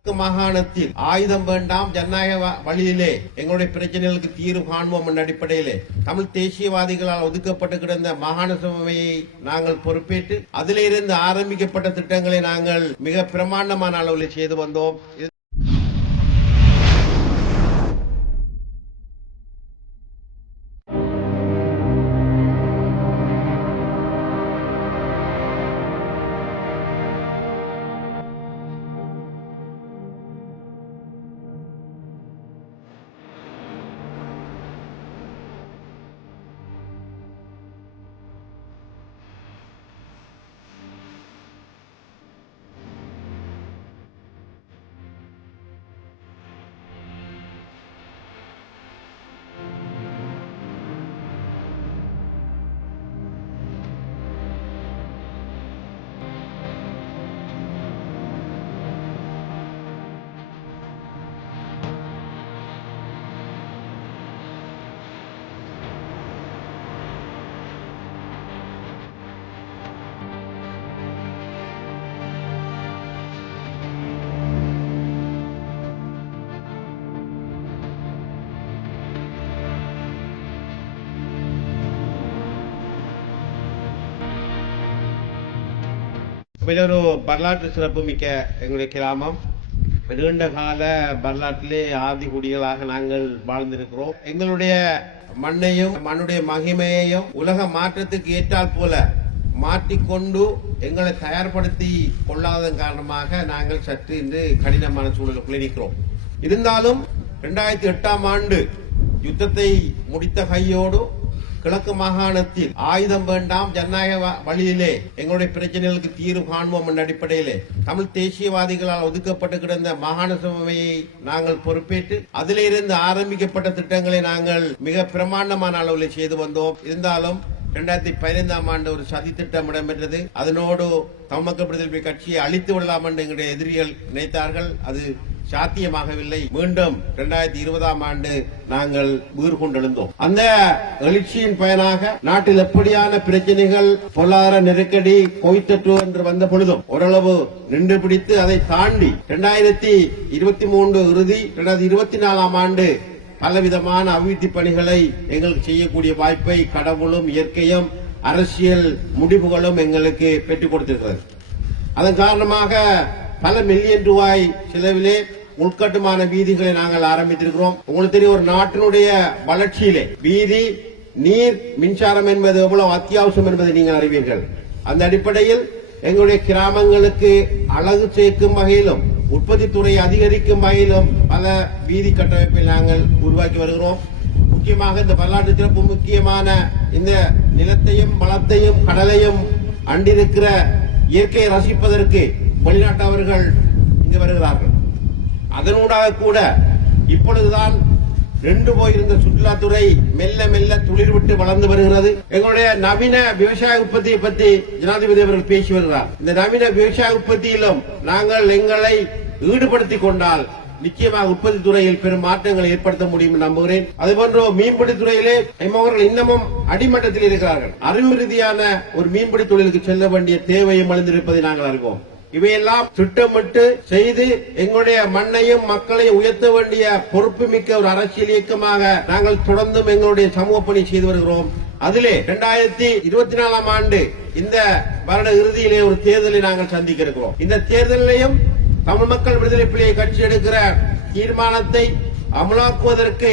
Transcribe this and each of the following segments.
வடக்கு மாகாணத்தில் ஆயுதம் வேண்டாம் ஜனநாயக வழியிலே எங்களுடைய பிரச்சனைகளுக்கு தீர்வு காண்போம் என்ற அடிப்படையிலே தமிழ் தேசியவாதிகளால் ஒதுக்கப்பட்டு கிடந்த மாகாண சபையை நாங்கள் பொறுப்பேற்று அதிலிருந்து ஆரம்பிக்கப்பட்ட திட்டங்களை நாங்கள் மிக பிரமாண்டமான அளவில் செய்து வந்தோம். இது ஒரு வரலாற்று சிறப்புமிக்க எங்களுடைய கிராமம். நீண்ட கால வரலாற்றிலே ஆதி குடிகளாக நாங்கள் வாழ்ந்திருக்கிறோம். எங்களுடைய மண்ணையும் மண்ணுடைய மகிமையையும் உலக மாற்றத்துக்கு ஏற்றால் போல மாற்றிக்கொண்டு எங்களை தயார்படுத்தி கொள்ளாததன் காரணமாக நாங்கள் சற்று இன்று கடினமான சூழலுக்குள்ளே நிற்கிறோம். இருந்தாலும் இரண்டாயிரத்தி எட்டாம் ஆண்டு யுத்தத்தை முடித்த கையோடு கிழக்கு மாகாணத்தில் ஆயுதம் வேண்டாம் ஜனநாயக வழியிலே எங்களுடைய பிரச்சனைகளுக்கு தீர்வு காண்போம் என்ற அடிப்படையிலே தமிழ் தேசியவாதிகளால் ஒதுக்கப்பட்டு கிடந்த மாகாண சபையை நாங்கள் பொறுப்பேற்று அதிலிருந்து ஆரம்பிக்கப்பட்ட திட்டங்களை நாங்கள் மிக பிரமாண்டமான அளவில் செய்து வந்தோம். இருந்தாலும் இரண்டாயிரத்தி பதினைந்தாம் ஆண்டு ஒரு சதி திட்டம் இடம்பெற்றது. அதனோடு தமிழ் மக்கள் விடுதலை கட்சியை அழித்து விடலாம் என்று எங்களுடைய எதிரிகள் நினைத்தார்கள். அது சாத்தியமாகவில்லை. மீண்டும் இரண்டாயிரத்தி இருபதாம் ஆண்டு நாங்கள் உயிர் கொண்டெழுந்தோம் அந்த எழுச்சியின் பயனாக நாட்டில் எப்படியான பிரச்சனைகள் பொருளாதார நெருக்கடி கோய்த்தற்று என்று வந்த பொழுதும் ஓரளவு நின்று பிடித்து அதை தாண்டி இரண்டாயிரத்தி இருபத்தி மூன்று இறுதி இரண்டாயிரத்தி இருபத்தி நாலாம் ஆண்டு பலவிதமான அபிவிருத்தி பணிகளை எங்களுக்கு செய்யக்கூடிய வாய்ப்பை கடவுளும் இயற்கையும் அரசியல் முடிவுகளும் எங்களுக்கு பெற்றுக் கொடுத்திருக்கிறது. அதன் காரணமாக பல மில்லியன் ரூபாய் செலவிலே உள்கட்டுமான வீதிகளை நாங்கள் ஆரம்பித்திருக்கிறோம். உங்களுக்கு தெரியும் ஒரு நாட்டினுடைய வளர்ச்சியிலே வீதி நீர் மின்சாரம் என்பது எவ்வளவு அத்தியாவசியம் என்பதை நீங்கள் அறிவீர்கள். அந்த அடிப்படையில் எங்களுடைய கிராமங்களுக்கு அழகு சேர்க்கும் வகையிலும் உற்பத்தி துறை அதிகரிக்கும் வகையிலும் பல வீதி கட்டமைப்பை நாங்கள் உருவாக்கி வருகிறோம். முக்கியமாக இந்த வரலாற்று சிறப்பு முக்கியமான இந்த நிலத்தையும் வளத்தையும் கடலையும் அண்டிருக்கிற இயற்கையை ரசிப்பதற்கு வெளிநாட்டவர்கள் இங்கு வருகிறார்கள். அதனூடாக கூட இப்பொழுதுதான் ரெண்டு போயிருந்த சுற்றுலாத்துறை மெல்ல மெல்ல துளிர் விட்டு வளர்ந்து வருகிறது. எங்களுடைய நவீன விவசாய உற்பத்தியை பற்றி ஜனாதிபதி அவர்கள் பேசி வருகிறார். இந்த நவீன விவசாய உற்பத்தியிலும் நாங்கள் எங்களை ஈடுபடுத்திக் கொண்டால் நிச்சயமாக உற்பத்தி துறையில் பெரும் மாற்றங்களை ஏற்படுத்த முடியும் நம்புகிறேன். அதுபோன்ற மீன்பிடி துறையிலே எம்மவர்கள் இன்னமும் அடிமட்டத்தில் இருக்கிறார்கள். அறிவு ரீதியான ஒரு மீன்பிடி தொழிலுக்கு செல்ல வேண்டிய தேவையும் அழிந்திருப்பதை நாங்கள் அறிவோம். இவையெல்லாம் திட்டமிட்டு செய்து எங்களுடைய மண்ணையும் மக்களையும் உயர்த்த வேண்டிய பொறுப்புமிக்க ஒரு அரசியல் இயக்கமாக நாங்கள் தொடர்ந்தும் எங்களுடைய சமூக பணி செய்து வருகிறோம். அதிலே இரண்டாயிரத்தி இருபத்தி நாலாம் ஆண்டு இந்த வருட இறுதியிலே ஒரு தேர்தலை நாங்கள் சந்திக்க இருக்கிறோம் இந்த தேர்தலிலையும் தமிழ் மக்கள் விடுதலை புலியை கட்சி எடுக்கிற தீர்மானத்தை அமலாக்குவதற்கு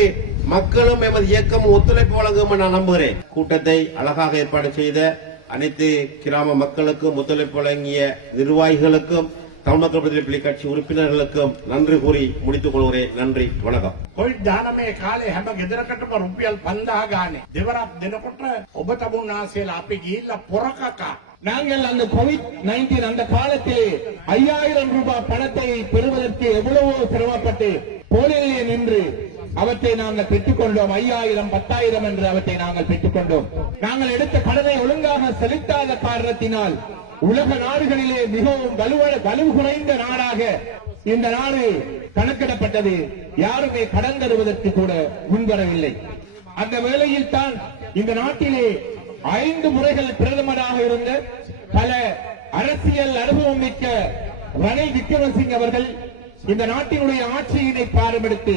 மக்களும் எமது இயக்கமும் ஒத்துழைப்பு வழங்கும் என நான் நம்புகிறேன். கூட்டத்தை அழகாக ஏற்பாடு செய்த அனைத்து கிராம மக்களுக்கும் ஒத்துழைப்பு வழங்கிய நிர்வாகிகளுக்கும் தமிழ் மக்கள் விடுதலை புலி கட்சி உறுப்பினர்களுக்கும் நன்றி கூறி முடித்துக் கொள்கிறேன் நன்றி வணக்கம் කොයි දානමය කාලේ හැම ගෙදරකටම රුපියල් පන්දා ගානේ දෙවරක් දෙනකොට ඔබ තමුන්නාසේලා අපි ගිහිල්ලා පොරකකා நாங்கள் அந்த கோவிட் நைன்டீன் அந்த காலத்தில் ஐயாயிரம் ரூபாய் பணத்தை பெறுவதற்கு எவ்வளவோ சிரமப்பட்டு போலிலே நின்று அவற்றை நாங்கள் பெற்றுக்கொண்டோம். ஐயாயிரம் பத்தாயிரம் என்று அவற்றை நாங்கள் பெற்றுக்கொண்டோம். நாங்கள் எடுத்த கடனை ஒழுங்காக செலுத்தாத காரணத்தினால் உலக நாடுகளிலே மிகவும் வலுவ வலு குறைந்த நாடாக இந்த நாடு கணக்கிடப்பட்டது. யாருமே கடன் தருவதற்கு கூட முன்வரவில்லை. அந்த வேளையில் தான் இந்த நாட்டிலே ஐந்து முறைகள் பிரதமராக இருந்த பல அரசியல் அனுபவம் மிக்க ரணில் விக்ரமசிங் அவர்கள் இந்த நாட்டினுடைய ஆட்சியினை பாரமெடுத்து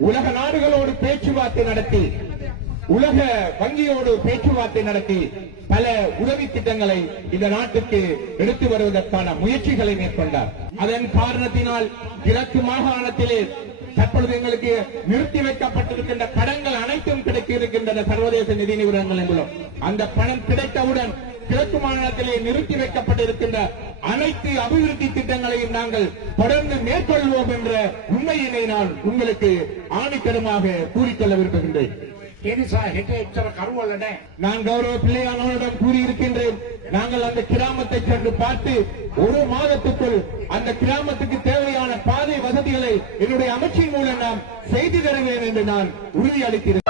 உலக நாடுகளோடு பேச்சுவார்த்தை நடத்தி உலக வங்கியோடு பேச்சுவார்த்தை நடத்தி பல உதவி திட்டங்களை இந்த நாட்டுக்கு எடுத்து வருவதற்கான முயற்சிகளை மேற்கொண்டார். அதன் காரணத்தினால் கிழக்கு மாகாணத்திலே தற்பொழுது எங்களுக்கு நிறுத்தி வைக்கப்பட்டிருக்கின்ற கடன்கள் அனைத்தும் கிடைக்க இருக்கின்றன சர்வதேச நிதி நிறுவனங்கள் மூலம் அந்த பணம் கிடைத்தவுடன் கிழக்கு மாநிலத்திலே நிறுத்தி வைக்கப்பட்டிருக்கின்ற அனைத்து அபிவிருத்தி திட்டங்களையும் நாங்கள் தொடர்ந்து மேற்கொள்வோம் என்ற உண்மையினை நான் உங்களுக்கு ஆணித்தரமாக கூறிக்கொள்ள விரும்புகின்றேன் நான் கௌரவ பிள்ளையானவரிடம் கூறியிருக்கின்றேன். நாங்கள் அந்த கிராமத்தை சென்று பார்த்து ஒரு மாதத்துக்குள் அந்த கிராமத்துக்கு தேவையான பாதை வசதிகளை என்னுடைய அமைச்சின் மூலம் நாம் செய்து தருவேன் என்று நான் உறுதியளிக்கிறேன்